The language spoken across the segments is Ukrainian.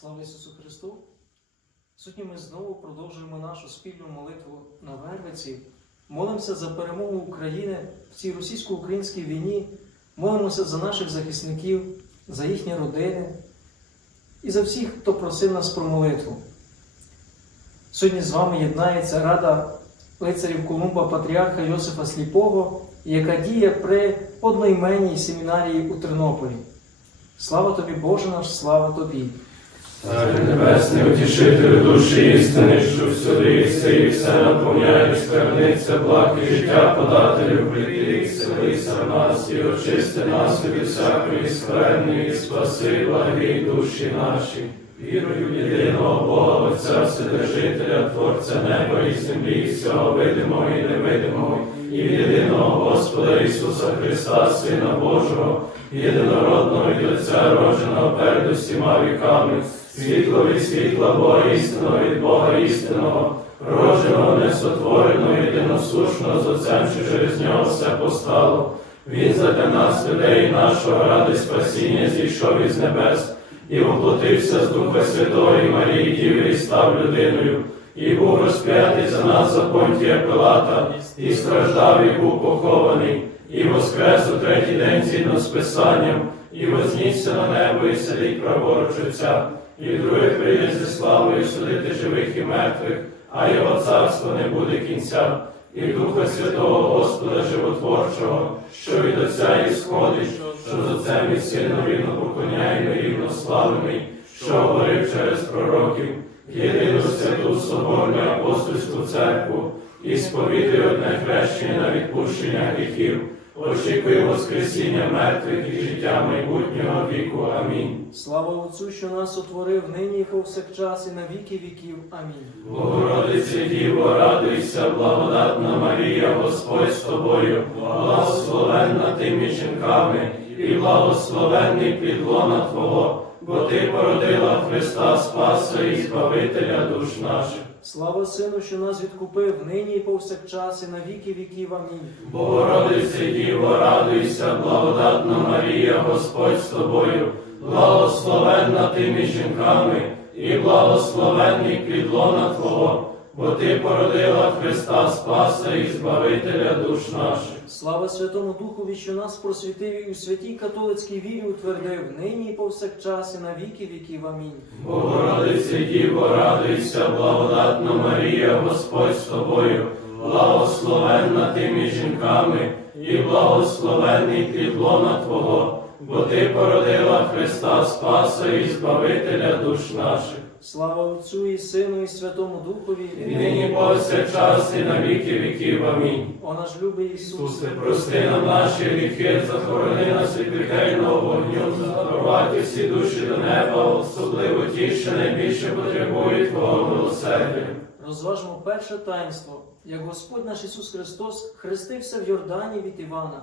Слава Ісусу Христу! Сьогодні ми знову продовжуємо нашу спільну молитву на Вервиці. Молимося за перемогу України в цій російсько-українській війні. Молимося за наших захисників, за їхні родини і за всіх, хто просив нас про молитву. Сьогодні з вами єднається Рада лицарів Колумба Патріарха Йосифа Сліпого, яка діє при одноіменній семінарії у Тернополі. Слава тобі, Боже наш, слава тобі! Царю Небесний, утішителю душі істини, що всюди єси і все наповняє, скарбниця благ і життя подателю, прийти, і селися нас, і очисти нас від всякої скверни, і спаси благі душі наші. Вірую в єдиного Бога, Отця, Вседержителя, Творця неба і землі, всього видимого і невидимого, і єдиного Господа Ісуса Христа, Сина Божого, єдинородного і Отця, родженого перед усіма віками, світло від світла Бога істинного від Бога істинного, родженого, несотвореного, єдиносушного, з Отцем, що через нього все постало. Він задля нас, людей нашого, ради спасіння, зійшов із небес і воплотився з Духа Святого і Марії Діви став людиною, і був розп'ятий за нас за понтія Пилата, і страждав, і був похований, і воскрес у третій день згідно з Писанням, і вознісся на небо, і сидить праворуч Отця, і вдруге прийде зі славою судити живих і мертвих, а його царство не буде кінця. І Духа Святого Господа Животворчого, що від Отця і сходить, що за це і Сином рівно поклоняємо рівно славимий, що говорив через пророків, єдину святу Соборну апостольську церкву, і сповідує одне хрещення на відпущення гріхів, очікує Воскресіння мертвих і життя майбутнього віку. Амінь. Слава Отцю, що нас утворив нині і повсякчас, і на віки віків. Амінь. Богородице Діво, радуйся, благодатна Марія, Господь з тобою, благословенна ти між жінками, і благословенний підлона Твого, бо Ти породила Христа Спаса і Збавителя душ наших. Слава Сину, що нас відкупив нині і повсякчас, і на віки віків. Амінь. Богородице Діво, радуйся, благодатна Марія, Господь з тобою, благословенна ти між жінками, і благословенний підлона Твого, бо Ти породила Христа Спаса і Збавителя душ наших. Слава Святому Духові, що нас просвітив і у святій католицькій вірі утвердив нині і повсякчас, і на віки віків. Амінь. Богородице Діво, радуйся, благодатна Марія, Господь з тобою, благословенна ти між жінками, і благословенний підлона Твого, бо Ти породила Христа Спаса і Збавителя душ наших. Слава Отцю і Сину, і Святому Духові. І нині повсякчас і на віки віків. Амінь. О наш любий Ісусе. Прости нам наші гріхи, захорони нас від пекельного вогню, запровадь всі душі до неба, особливо ті, що найбільше потребують Твого милосердя. Розважмо перше таїнство, як Господь наш Ісус Христос хрестився в Йордані від Івана.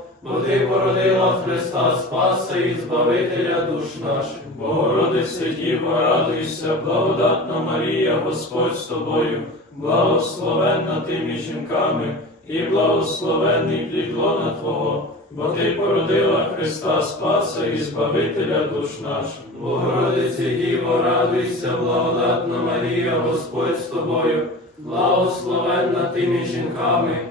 бо Ти породила Христа Спаса і Збавителя душ наших. Богородице Діво, радуйся, благодатна Марія, Господь з тобою, благословенна ти між жінками, і благословенний плід лона Твого, бо Ти породила Христа Спаса і Збавителя душ наших. Богородице Діво, радуйся, благодатна Марія, Господь з тобою, благословенна ти між жінками,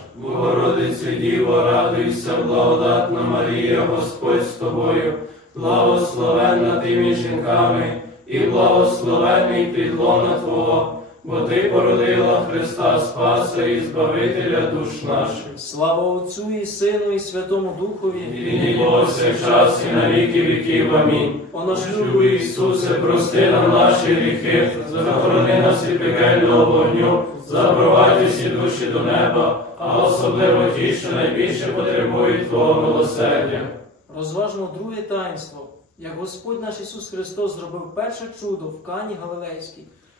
Богородице Діво, радуйся, благодатна Марія, Господь з тобою, благословенна ти між жінками, і благословенний підлона Твого, бо Ти породила Христа Спаса і Збавителя душ наших. Слава Отцю і Сину, і Святому Духові. І повсякчас і на віки віків. Амінь. О наш Любий Ісусе, прости нам наші гріхи, захорони нас від пекельного вогню, запровадь усі душі до неба, а особливо ті, що найбільше потребують Твого милосердя. Розважмо друге таїнство, як Господь наш Ісус Христос зробив перше чудо в Кані Галилейській.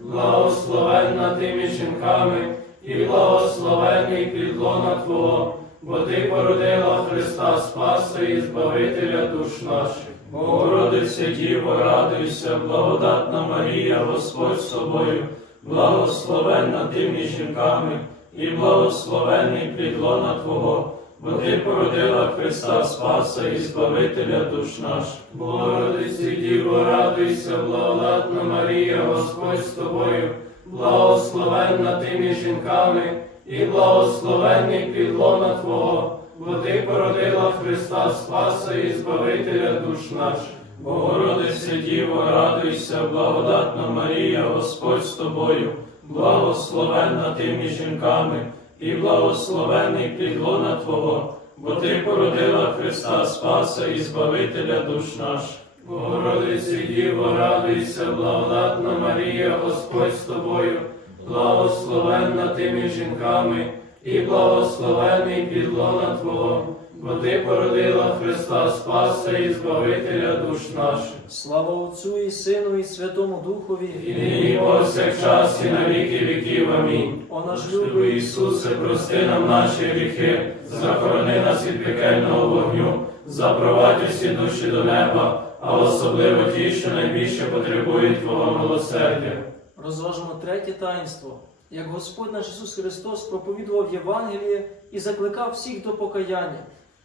благословенна ти жінками, і благословенний плід лона Твого, бо Ти породила Христа Спаса і Збавителя душ наших. Богородице Діво, радуйся, благодатна Марія, Господь з тобою, благословенна ти між жінками, і благословенний плід лона Твого, бо Ти породила Христа Спаса і Збавителя душ наших. Богородице Діво, радуйся, благодатна Марія, Господь з тобою, благословенна ти між жінками, і благословенний плід лона Твого, бо Ти породила Христа Спаса і Збавителя душ наших. Богородице Діво, радуйся, благодатна Марія, Господь з тобою, благословенна ти між жінками, і благословений підлона Твого, бо Ти породила Христа Спаса і Збавителя душ наш. Богородице Діво, радуйся, благодатна Марія, Господь з тобою, благословенна ти між жінками, і благословений підлона Твого, бо Ти породила Христа Спаса і Збавителя душ наших. Слава Отцю і Сину, і Святому Духові. І нині повсякчас і на віки віків. Амінь. О наш Любий любий Ісусе, прости нам наші гріхи, захорони нас від пекельного вогню, запровадь усі душі до неба, а особливо ті, що найбільше потребують Твого милосердя. Розважимо третє таїнство. Як Господь наш Ісус Христос проповідував Євангеліє і закликав всіх до покаяння.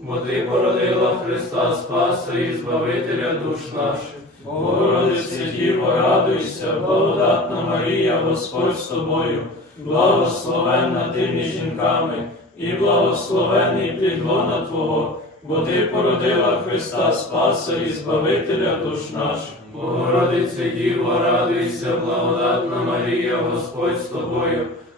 бо Ти породила Христа Спаса і Збавителя душ наших. Богородице Діво, радуйся, благодатна Марія, Господь з тобою, благословенна ти між жінками, і благословений плід лона Твого, бо Ти породила Христа Спаса і Збавителя душ наших. Богородице Діво, радуйся, благодатна Марія, Господь з тобою,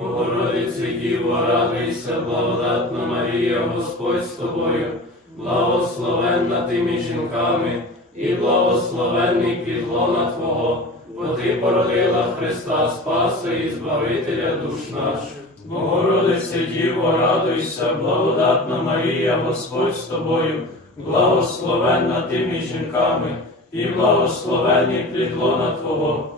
Богородице Діво, радуйся, благодатна Марія, Господь з тобою, благословенна ти між жінками, і благословенний плід лона Твого, бо Ти породила Христа Спаса і Збавителя душ наших. Богородице Діво, радуйся, благодатна Марія, Господь з тобою, благословенна ти між жінками, і благословенний плід лона Твого,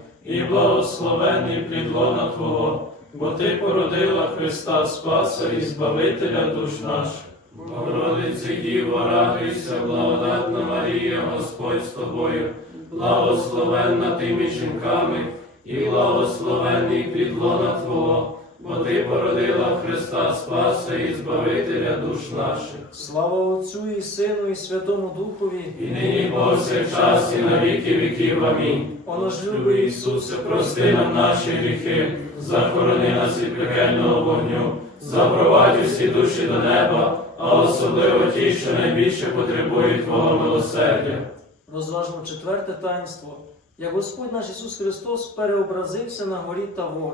і благословений плід лона Твого, бо Ти породила Христа Спаса і Збавителя душ наших. Богородице Діво, радуйся, благодатна Марія, Господь з тобою, благословенна ти жінками, і благословений плід лона Твого, бо Ти породила Христа Спаса і Збавителя душ наших. Слава Отцю і Сину, і Святому Духові, І нині повсякчас, і на віки віків. Амінь. Оно ж Люби любий Ісусе, прости нам наші гріхи, захорони нас від пекельного вогню, запровадь усі душі до неба, а особливо ті, що найбільше потребують Твого милосердя. Розважмо четверте таїнство. Як Господь наш Ісус Христос переобразився на горі Тавор.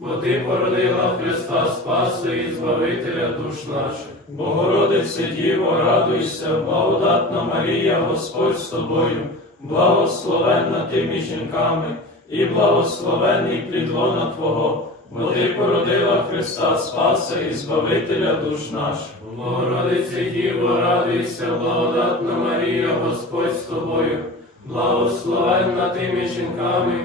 бо Ти породила Христа Спаса і Збавителя душ наших. Богородице Діво, радуйся, благодатна Марія, Господь з тобою, благословенна ти між жінками, і благословений плід лона Твого, бо Ти породила Христа Спаса і Збавителя душ наших. Богородице Діво, радуйся, благодатна Марія, Господь з тобою, благословенна ти між жінками,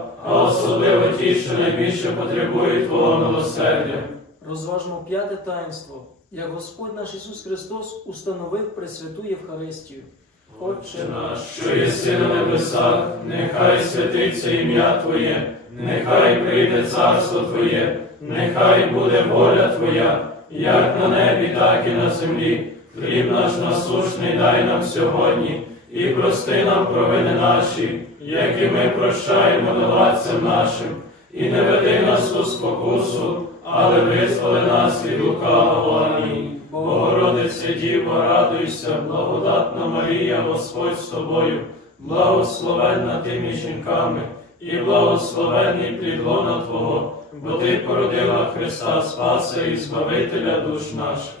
а особливо ті, що найбільше потребують Твого милосердя. розважмо п'яте таїнство, як Господь наш Ісус Христос установив Пресвяту Євхаристію. Отче наш, Що єси на небесах, нехай святиться ім'я Твоє, нехай прийде царство Твоє, нехай буде воля Твоя, як на небі, так і на землі. Хліб наш насушний дай нам сьогодні, і прости нам провини наші, як і ми прощаємо винуватцям нашим, і не веди нас у спокусу, але визволи нас від лукавого. Амінь. Богородице Діво, радуйся, благодатна Марія, Господь з тобою, благословенна ти між жінками, і благословенний плід лона Твого, бо Ти породила Христа Спаса і Збавителя душ наших.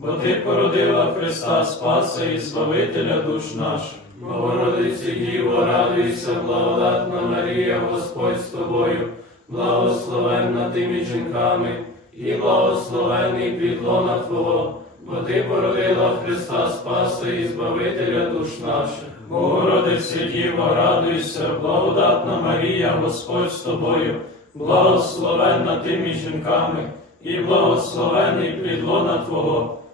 бо Ти породила Христа Спаса і Збавителя душ наших. Богородице Діво, радуйся, благодатна Марія, Господь з тобою, благословенна ти між жінками, і благословений плід лона Твого, бо Ти породила Христа Спаса і Збавителя душ наших. Богородице Діво, радуйся, благодатна Марія, Господь з тобою, благословенна ти між жінками, і благословений плід лона Твого,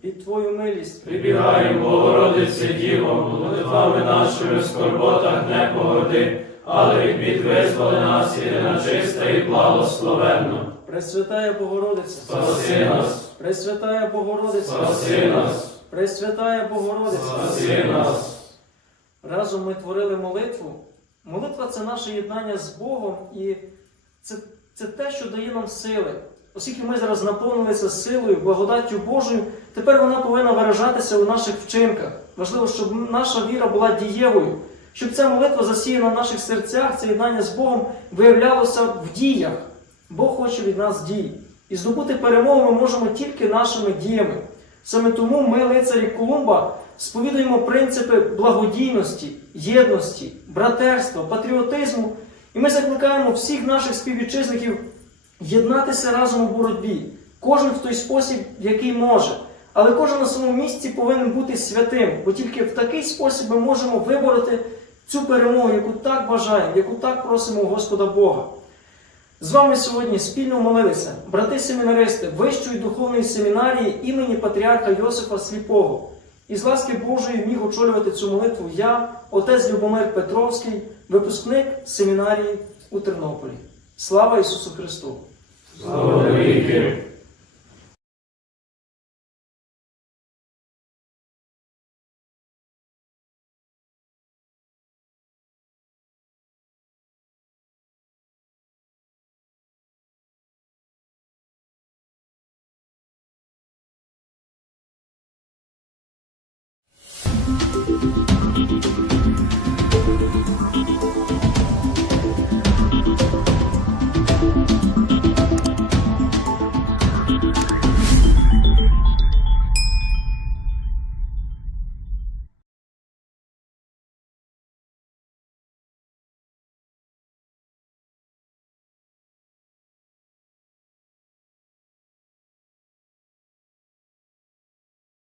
Під Твою милість Прибігаємо, Богородице Діво, молитвами нашими в скорботах не погоди, але від бід визволи нас єдина чиста і благословенна. Пресвятая Богородиця, Спаси нас, Пресвятая Богородиця, спаси нас, Пресвятая Богородиця. спаси нас. Разом ми творили молитву. Молитва це наше єднання з Богом, і це, це те, що дає нам сили. Оскільки ми зараз наповнилися силою, благодаттю Божою, тепер вона повинна виражатися у наших вчинках. Важливо, щоб наша віра була дієвою, щоб ця молитва засіяна в наших серцях, це єднання з Богом виявлялося в діях. Бог хоче від нас дій. І здобути перемогу ми можемо тільки нашими діями. Саме тому ми, лицарі Колумба, сповідуємо принципи благодійності, єдності, братерства, патріотизму, і ми закликаємо всіх наших співвітчизників єднатися разом у боротьбі, кожен в той спосіб, який може. Але кожен на своєму місці повинен бути святим, бо тільки в такий спосіб ми можемо вибороти цю перемогу, яку так бажаємо, яку так просимо у Господа Бога. З вами сьогодні спільно молилися брати семінаристи Вищої духовної семінарії імені Патріарха Йосифа Сліпого. І з ласки Божої міг очолювати цю молитву я, отець Любомир Петровський, випускник семінарії у Тернополі. Слава Ісусу Христу! Слава віки.